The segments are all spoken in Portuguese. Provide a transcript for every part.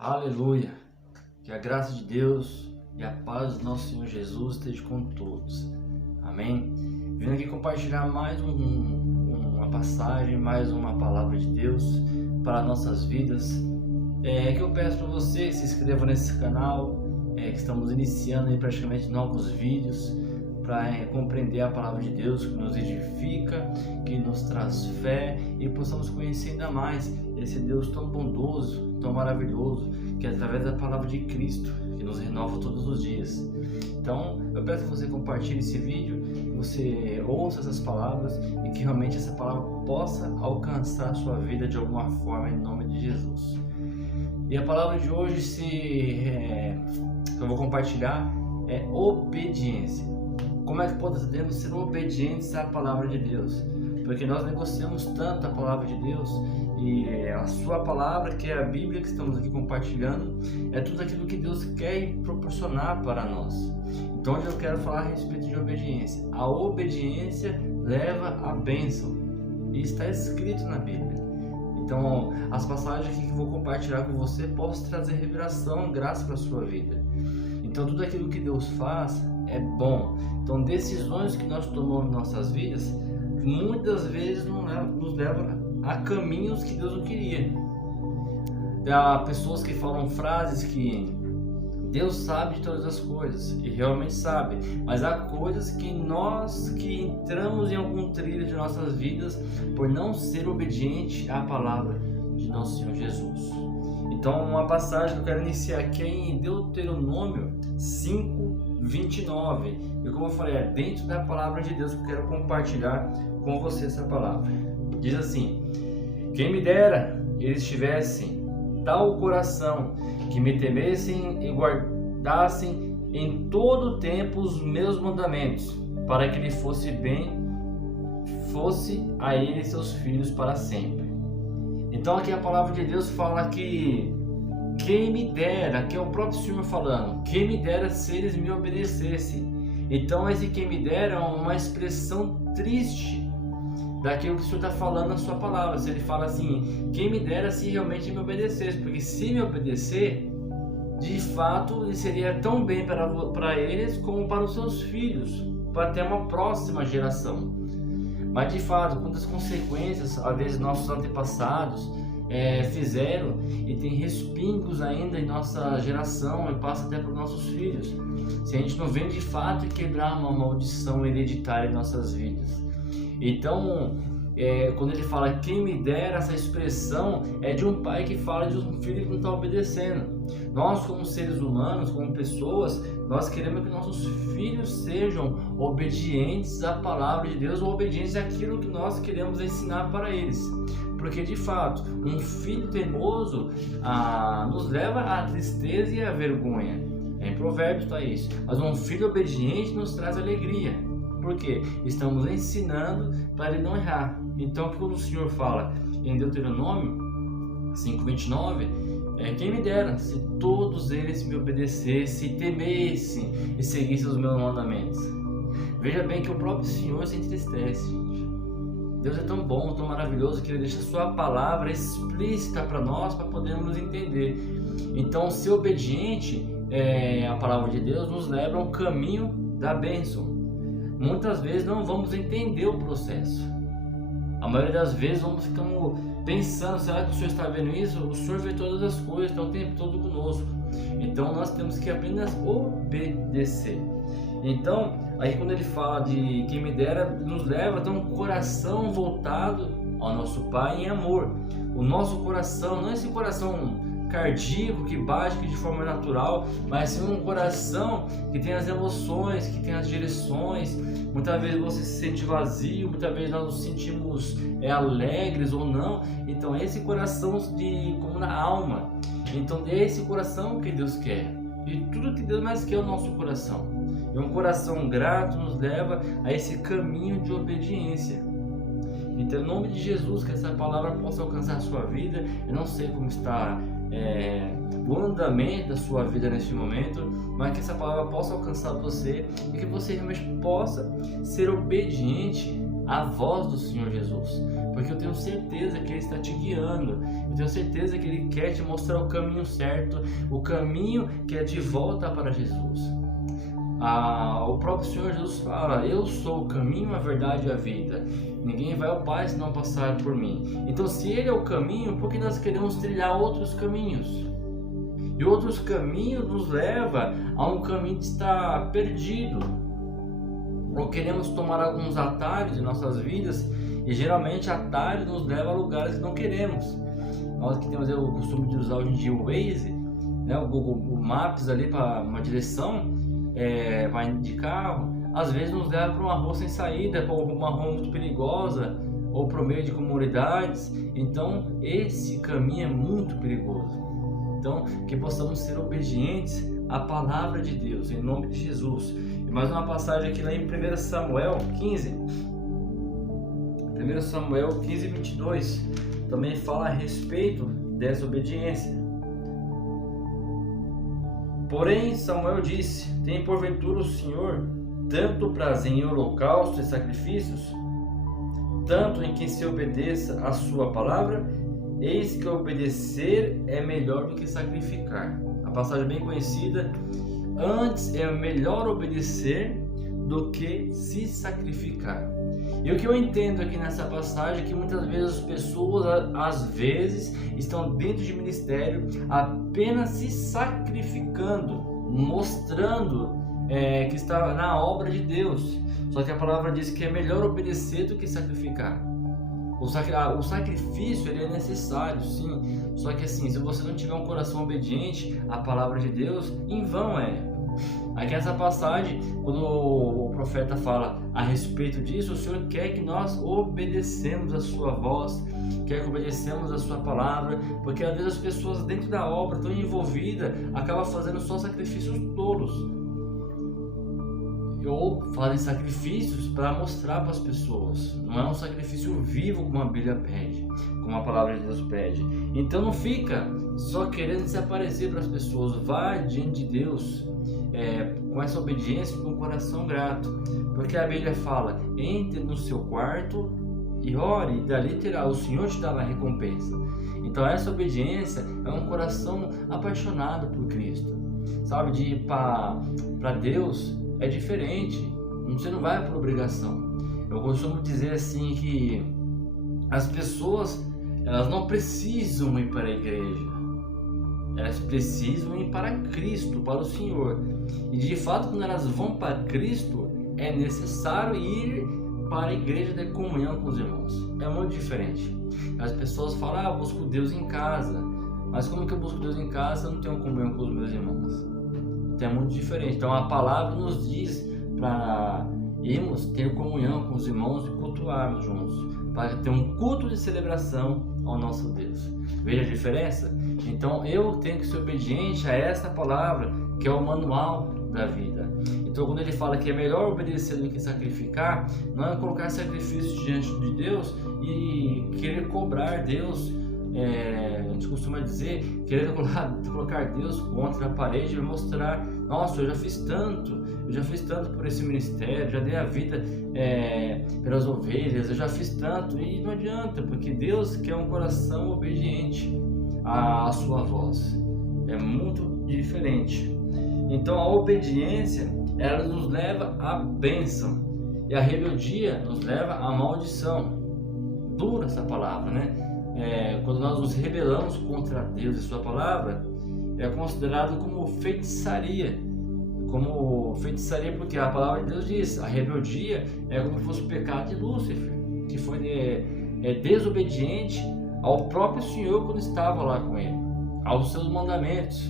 Aleluia! Que a graça de Deus e a paz do nosso Senhor Jesus esteja com todos. Amém? Vindo aqui compartilhar mais uma passagem, mais uma palavra de Deus para nossas vidas. Que eu peço para você que se inscreva nesse canal, que estamos iniciando aí praticamente novos vídeos para compreender a palavra de Deus, que nos edifica, que nos traz fé e possamos conhecer ainda mais esse Deus tão bondoso, tão maravilhoso, que é através da palavra de Cristo, que nos renova todos os dias. Então, eu peço que você compartilhe esse vídeo, que você ouça essas palavras e que realmente essa palavra possa alcançar a sua vida de alguma forma, em nome de Jesus. E a palavra de hoje que eu vou compartilhar é obediência. Como é que podemos ser obedientes à palavra de Deus? Porque nós negociamos tanto a palavra de Deus e a sua palavra, que é a Bíblia que estamos aqui compartilhando, é tudo aquilo que Deus quer proporcionar para nós. Então hoje eu quero falar a respeito de obediência. A obediência leva à bênção e está escrito na Bíblia. Então as passagens aqui que eu vou compartilhar com você possam trazer revelação, graça para a sua vida. Então tudo aquilo que Deus faz é bom. Então decisões que nós tomamos em nossas vidas muitas vezes nos levam a caminhos que Deus não queria. Há pessoas que falam frases que Deus sabe de todas as coisas, e realmente sabe, mas há coisas que nós que entramos em algum trilho de nossas vidas por não ser obediente à palavra de nosso Senhor Jesus. Então uma passagem que eu quero iniciar aqui é em Deuteronômio 5:29, e como eu falei, é dentro da palavra de Deus que eu quero compartilhar com você essa palavra. Diz assim: quem me dera eles tivessem tal coração, que me temessem e guardassem em todo o tempo os meus mandamentos, para que lhe fosse a ele e seus filhos para sempre. Então aqui a palavra de Deus fala que quem me dera, que é o próprio Senhor falando, quem me dera se eles me obedecessem. Então esse quem me dera é uma expressão triste daquilo que o Senhor está falando na sua palavra. Se ele fala assim, quem me dera se realmente me obedecesse, porque se me obedecer, de fato seria tão bem para eles como para os seus filhos, para ter uma próxima geração. Mas de fato, quantas consequências às vezes nossos antepassados fizeram e tem respingos ainda em nossa geração e passa até para os nossos filhos, se a gente não vem de fato e quebrar uma maldição hereditária em nossas vidas. Então, quando ele fala quem me dera, essa expressão é de um pai que fala de um filho que não está obedecendo. Nós, como seres humanos, como pessoas, nós queremos que nossos filhos sejam obedientes à palavra de Deus ou obedientes àquilo que nós queremos ensinar para eles. Porque de fato, um filho teimoso nos leva à tristeza e à vergonha. Em Provérbios está isso. Mas um filho obediente nos traz alegria. Porque estamos ensinando para ele não errar. Então, quando o Senhor fala em Deuteronômio 5:29, quem me dera se todos eles me obedecessem, temessem e seguissem os meus mandamentos. Veja bem que o próprio Senhor se entristece, gente. Deus é tão bom, tão maravilhoso, que Ele deixa a sua palavra explícita para nós, para podermos entender. Então, ser obediente à palavra de Deus nos leva ao caminho da bênção. Muitas vezes não vamos entender o processo. A maioria das vezes vamos ficando pensando, será que o Senhor está vendo isso? O Senhor vê todas as coisas, está o tempo todo conosco. Então nós temos que apenas obedecer. Então, aí quando ele fala de quem me dera, nos leva a ter um coração voltado ao nosso Pai em amor. O nosso coração, não é esse coração cardíaco que bate de forma natural, mas sim um coração que tem as emoções, que tem as direções. Muitas vezes você se sente vazio, muitas vezes nós nos sentimos alegres ou não. Então esse coração como na alma. Então é esse coração que Deus quer, e tudo que Deus mais quer é o nosso coração. E um coração grato nos leva a esse caminho de obediência. Então, em nome de Jesus, que essa palavra possa alcançar a sua vida. Eu não sei como está o andamento da sua vida neste momento, mas que essa palavra possa alcançar você e que você realmente possa ser obediente a voz do Senhor Jesus, porque eu tenho certeza que Ele está te guiando, eu tenho certeza que Ele quer te mostrar o caminho certo, o caminho que é de volta para Jesus. O próprio Senhor Jesus fala: eu sou o caminho, a verdade e a vida, ninguém vai ao Pai se não passar por mim. Então, se Ele é o caminho, por que nós queremos trilhar outros caminhos? E outros caminhos nos levam a um caminho que está perdido, ou queremos tomar alguns atalhos de nossas vidas, e geralmente atalhos nos levam a lugares que não queremos. Nós que temos o costume de usar hoje em dia o Waze, né, o Google Maps ali para uma direção, para indicar, às vezes nos leva para uma rua sem saída, para uma rua muito perigosa, ou para o meio de comunidades. Então esse caminho é muito perigoso. Então, que possamos ser obedientes à palavra de Deus, em nome de Jesus. E mais uma passagem aqui lá em 1 Samuel 15. 1 Samuel 15, 22, também fala a respeito dessa obediência. Porém, Samuel disse: tem porventura o Senhor tanto prazer em holocaustos e sacrifícios, tanto em que se obedeça a sua palavra? Eis que obedecer é melhor do que sacrificar. A passagem bem conhecida: antes é melhor obedecer do que se sacrificar. E o que eu entendo aqui nessa passagem é que muitas vezes as pessoas, às vezes, estão dentro de ministério apenas se sacrificando, mostrando que está na obra de Deus. Só que a palavra diz que é melhor obedecer do que sacrificar. O sacrifício ele é necessário, sim. Só que assim, se você não tiver um coração obediente à palavra de Deus, em vão é. Aqui nessa passagem, quando o profeta fala a respeito disso, o Senhor quer que nós obedecemos a sua voz, quer que obedecemos a sua palavra, porque às vezes as pessoas dentro da obra tão envolvidas acabam fazendo só sacrifícios tolos, ou fazem sacrifícios para mostrar para as pessoas. Não é um sacrifício vivo como a Bíblia pede, como a palavra de Deus pede. Então não fica só querendo se aparecer para as pessoas. Vá diante de Deus com essa obediência, com o coração grato, porque a Bíblia fala: entre no seu quarto e ore, e dali o Senhor te dará a recompensa. Então essa obediência é um coração apaixonado por Cristo, sabe? De ir para Deus é diferente, você não vai por obrigação. Eu costumo dizer assim que as pessoas, elas não precisam ir para a igreja, elas precisam ir para Cristo, para o Senhor. E de fato, quando elas vão para Cristo, é necessário ir para a igreja de comunhão com os irmãos. É muito diferente. As pessoas falam: eu busco Deus em casa. Mas como que eu busco Deus em casa se eu não tenho comunhão com os meus irmãos? Então é muito diferente. Então a palavra nos diz para irmos ter comunhão com os irmãos e cultuarmos juntos, para ter um culto de celebração ao nosso Deus. Veja a diferença? Então eu tenho que ser obediente a essa palavra, que é o manual da vida. Então quando ele fala que é melhor obedecer do que sacrificar, não é colocar sacrifício diante de Deus e querer cobrar Deus. A gente costuma dizer, querendo colocar Deus contra a parede e mostrar: nossa, eu já fiz tanto por esse ministério, já dei a vida pelas ovelhas, eu já fiz tanto. E não adianta, porque Deus quer um coração obediente à sua voz. É muito diferente. Então a obediência, ela nos leva à bênção, e a rebeldia nos leva à maldição. Dura essa palavra, né? Quando nós nos rebelamos contra Deus e sua palavra, é considerado como feitiçaria. Porque a palavra de Deus diz: a rebeldia é como se fosse o pecado de Lúcifer, que foi desobediente ao próprio Senhor quando estava lá com ele, aos seus mandamentos.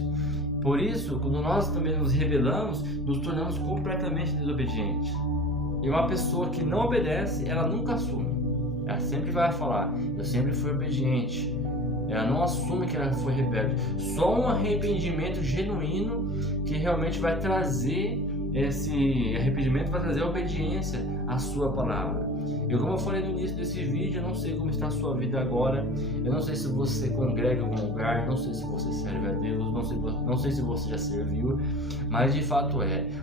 Por isso, quando nós também nos rebelamos, nos tornamos completamente desobedientes. E uma pessoa que não obedece, ela nunca assume. Ela sempre vai falar: eu sempre fui obediente. Ela não assume que ela foi rebelde. Só um arrependimento genuíno que realmente vai trazer esse arrependimento, vai trazer a obediência à sua palavra. E como eu falei no início desse vídeo, eu não sei como está a sua vida agora, eu não sei se você congrega em algum lugar, não sei se você serve a Deus, não sei se você já serviu, mas de fato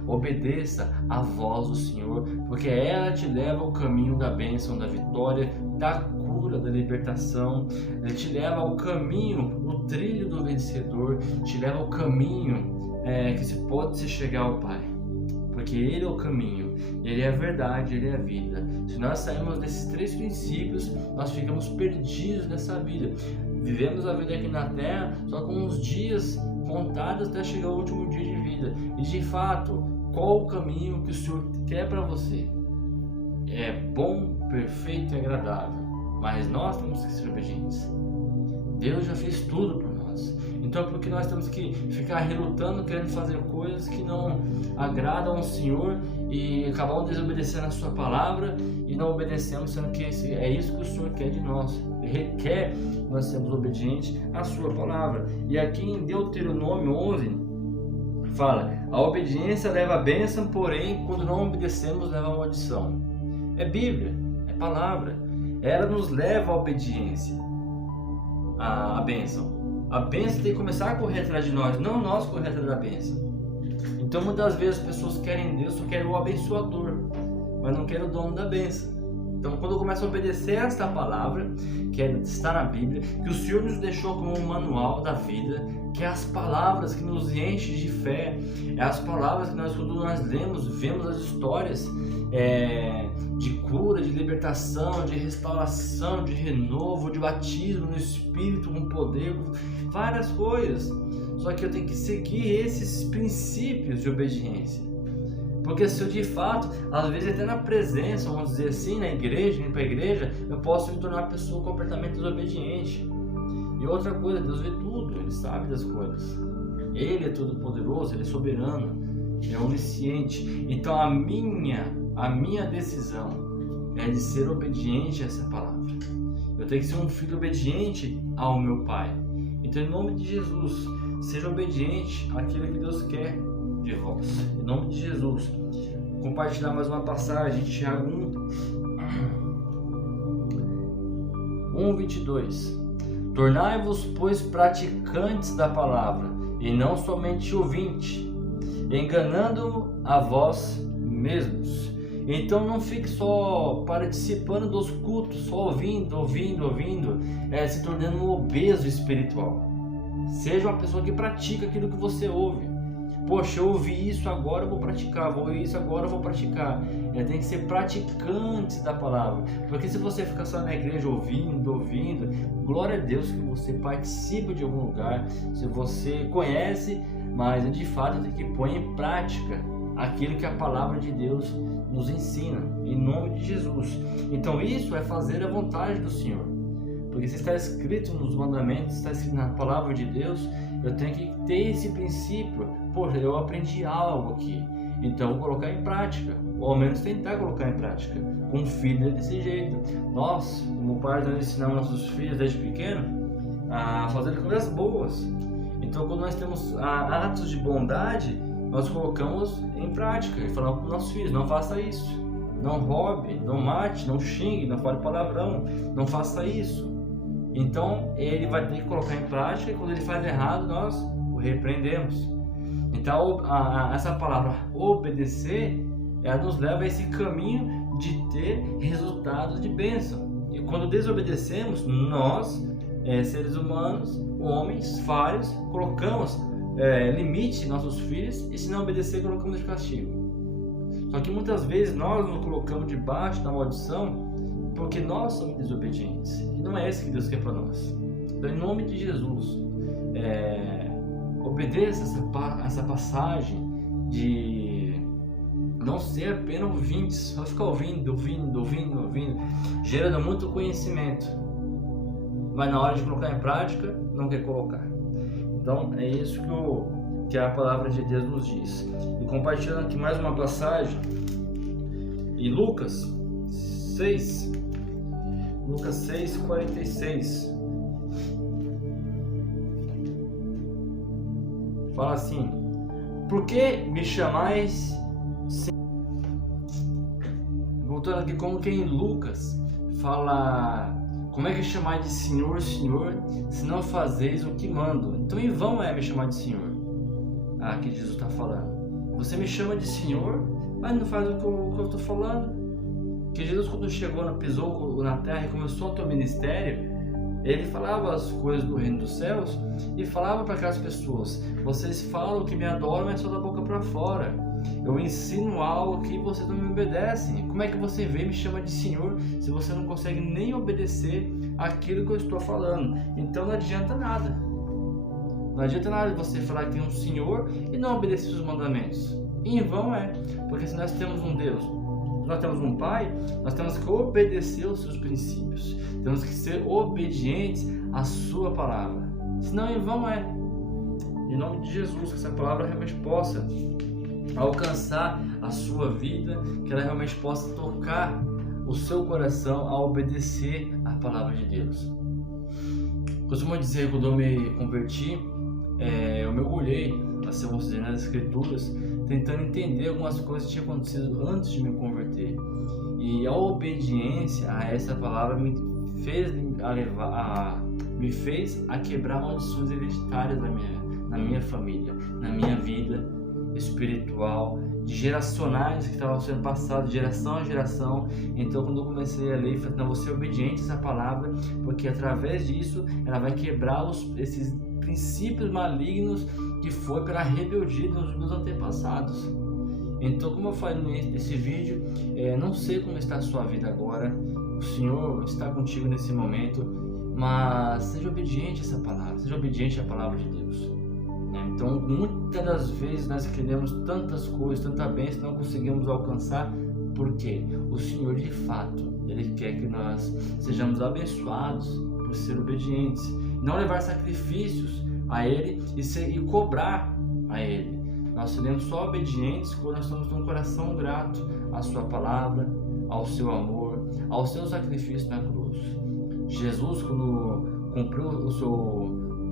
obedeça à voz do Senhor, porque ela te leva ao caminho da bênção, da vitória, da cura, da libertação. Ele te leva ao caminho, no trilho do vencedor, te leva ao caminho que se pode se chegar ao Pai, porque Ele é o caminho, Ele é a verdade, Ele é a vida. Se nós sairmos desses 3 princípios, nós ficamos perdidos nessa vida. Vivemos a vida aqui na Terra só com uns dias contados até chegar ao último dia de vida. E de fato, qual o caminho que o Senhor quer para você? É bom, perfeito e agradável, mas nós temos que ser obedientes. Deus já fez tudo por nós. Então, por que nós temos que ficar relutando, querendo fazer coisas que não agradam ao Senhor e acabamos desobedecendo a sua palavra e não obedecemos, sendo que é isso que o Senhor quer de nós. Ele requer que nós sejamos obedientes à sua palavra. E aqui em Deuteronômio 11 fala: a obediência leva a bênção, porém quando não obedecemos leva a maldição. É Bíblia, é palavra. Ela nos leva à obediência, à bênção. A bênção tem que começar a correr atrás de nós, não nós correr atrás da bênção. Então muitas vezes as pessoas querem Deus, só querem o abençoador, mas não querem o dono da bênção. Então quando eu começo a obedecer esta palavra, que está na Bíblia, que o Senhor nos deixou como um manual da vida, que é as palavras que nos enchem de fé, é as palavras que quando nós lemos, vemos as histórias de cura, de libertação, de restauração, de renovo, de batismo no Espírito, com poder, várias coisas. Só que eu tenho que seguir esses princípios de obediência. Porque se eu de fato, às vezes até na presença, vamos dizer assim, na igreja, indo para a igreja, eu posso me tornar uma pessoa completamente desobediente. E outra coisa, Deus vê tudo, Ele sabe das coisas. Ele é todo poderoso, Ele é soberano, Ele é onisciente. Então a minha decisão é de ser obediente a essa palavra. Eu tenho que ser um filho obediente ao meu Pai. Então em nome de Jesus, seja obediente àquilo que Deus quer de vós. Em nome de Jesus. Vou compartilhar mais uma passagem de Tiago 1:22. Tornai-vos, pois, praticantes da palavra, e não somente ouvintes, enganando a vós mesmos. Então não fique só participando dos cultos, só ouvindo, se tornando um obeso espiritual. Seja uma pessoa que pratica aquilo que você ouve. Poxa, eu ouvi isso, agora eu vou praticar, vou ouvir isso, agora eu vou praticar. Tem que ser praticantes da palavra, porque se você ficar só na igreja ouvindo, glória a Deus que você participa de algum lugar, se você conhece, mas de fato tem que pôr em prática aquilo que a palavra de Deus nos ensina, em nome de Jesus. Então isso é fazer a vontade do Senhor, porque se está escrito nos mandamentos, está escrito na palavra de Deus, eu tenho que ter esse princípio. Poxa, eu aprendi algo aqui, então vou colocar em prática, ou ao menos tentar colocar em prática. Com um filho é desse jeito. Nós, como pais, nós ensinamos nossos filhos desde pequeno a fazer coisas boas. Então quando nós temos atos de bondade, nós colocamos em prática e falamos para os nossos filhos: não faça isso, não roube, não mate, não xingue, não fale palavrão, não faça isso. Então ele vai ter que colocar em prática, e quando ele faz errado, nós o repreendemos. Então essa palavra obedecer, ela nos leva a esse caminho de ter resultados de bênção. E quando desobedecemos, nós, seres humanos, homens, falhos, colocamos limite em nossos filhos, e se não obedecer, colocamos de castigo. Só que muitas vezes nós nos colocamos debaixo da maldição porque nós somos desobedientes, e não é esse que Deus quer para nós. Então, em nome de Jesus, obedeça essa passagem de não ser apenas ouvintes, só ficar ouvindo, gerando muito conhecimento, mas na hora de colocar em prática, não quer colocar. Então é isso que a palavra de Deus nos diz. E compartilhando aqui mais uma passagem em Lucas 6:46. Fala assim: por que me chamais Senhor? Voltando aqui, como que em Lucas fala, como é que chamar de Senhor, Senhor, se não fazeis o que mando? Então em vão é me chamar de Senhor. Aqui Jesus está falando. Você me chama de Senhor, mas não faz o que eu estou falando. Que Jesus, quando pisou na terra e começou o seu ministério, ele falava as coisas do reino dos céus e falava para aquelas pessoas: vocês falam que me adoram, mas só da boca para fora. Eu ensino algo que vocês não me obedecem. Como é que você vem e me chama de Senhor se você não consegue nem obedecer aquilo que eu estou falando? Então não adianta nada. Não adianta nada você falar que tem um Senhor e não obedecer os mandamentos. E em vão é, porque se nós temos um Deus, se nós temos um Pai, nós temos que obedecer os seus princípios. Temos que ser obedientes à sua palavra. Senão em vão é. Em nome de Jesus, que essa palavra realmente possa alcançar a sua vida, que ela realmente possa tocar o seu coração a obedecer à palavra de Deus. Costumo dizer, quando eu me converti, eu mergulhei, assim vamos dizer, nas escrituras, tentando entender algumas coisas que tinham acontecido antes de me converter. E a obediência a essa palavra me fez a quebrar maldições hereditárias na minha família, na minha vida espiritual, de geracionais que estavam sendo passados de geração a geração. Então quando eu comecei a ler, eu falei: não, vou ser obediente a essa palavra, porque através disso ela vai quebrar esses princípios malignos que foi pela rebeldia dos meus antepassados. Então, como eu falei no início desse vídeo, não sei como está a sua vida agora, o Senhor está contigo nesse momento, mas seja obediente a essa palavra, seja obediente à palavra de Deus. Então, muitas das vezes nós queremos tantas coisas, tanta bênção, não conseguimos alcançar, porque o Senhor de fato, Ele quer que nós sejamos abençoados por ser obedientes, não levar sacrifícios a Ele e cobrar a Ele. Nós seremos só obedientes quando nós estamos com um coração grato à sua palavra, ao seu amor, ao seu sacrifício na cruz. Jesus, quando cumpriu o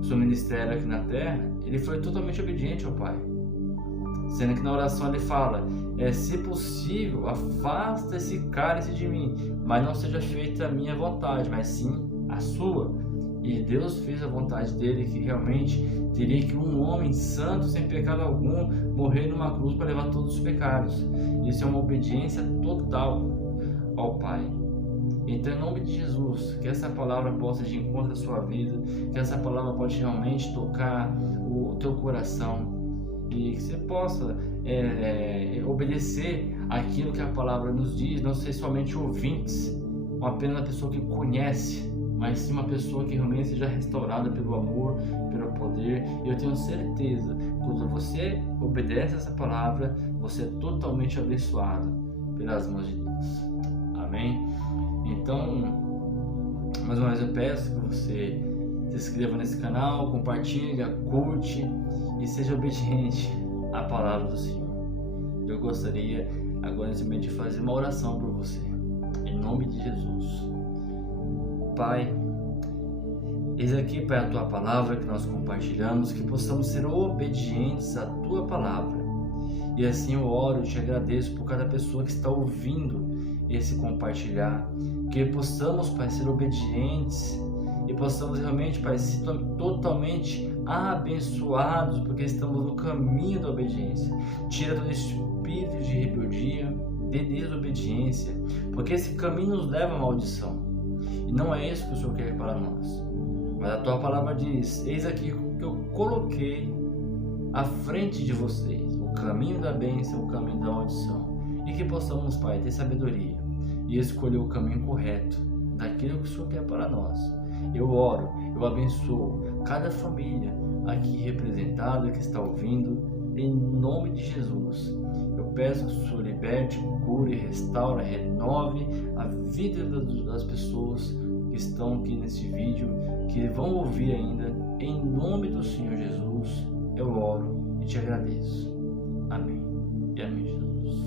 seu ministério aqui na terra, ele foi totalmente obediente ao Pai. Sendo que na oração ele fala: se possível, afasta esse cálice de mim, mas não seja feita a minha vontade, mas sim a sua. E Deus fez a vontade dele, que realmente teria que um homem santo, sem pecado algum, morrer numa cruz para levar todos os pecados. Isso é uma obediência total ao Pai. Então, em nome de Jesus, que essa palavra possa ir de encontro à sua vida, que essa palavra possa realmente tocar o teu coração e que você possa obedecer aquilo que a palavra nos diz, não ser somente ouvintes, ou apenas uma pessoa que conhece, mas sim uma pessoa que realmente seja restaurada pelo amor, pelo poder. E eu tenho certeza, quando você obedece essa palavra, você é totalmente abençoado pelas mãos de Deus. Amém? Então, mais uma vez eu peço que você se inscreva nesse canal, compartilhe, curte e seja obediente à palavra do Senhor. Eu gostaria agora nesse momento de fazer uma oração por você, em nome de Jesus. Pai, eis aqui, Pai, a Tua palavra que nós compartilhamos, que possamos ser obedientes à Tua palavra. E assim eu oro e te agradeço por cada pessoa que está ouvindo esse compartilhar, que possamos, Pai, ser obedientes e possamos realmente, Pai, ser totalmente abençoados, porque estamos no caminho da obediência. Tira todo espírito de rebeldia, de desobediência, porque esse caminho nos leva à maldição. E não é isso que o Senhor quer para nós. Mas a Tua palavra diz: eis aqui que eu coloquei à frente de vocês o caminho da bênção, o caminho da maldição. E que possamos, Pai, ter sabedoria e escolher o caminho correto daquilo que o Senhor quer para nós. Eu oro, eu abençoo cada família aqui representada, que está ouvindo, em nome de Jesus. Eu peço que o Senhor liberte, cure, restaure, renove a vida das pessoas que estão aqui nesse vídeo, que vão ouvir ainda. Em nome do Senhor Jesus, eu oro e te agradeço. Amém. E amém, Jesus.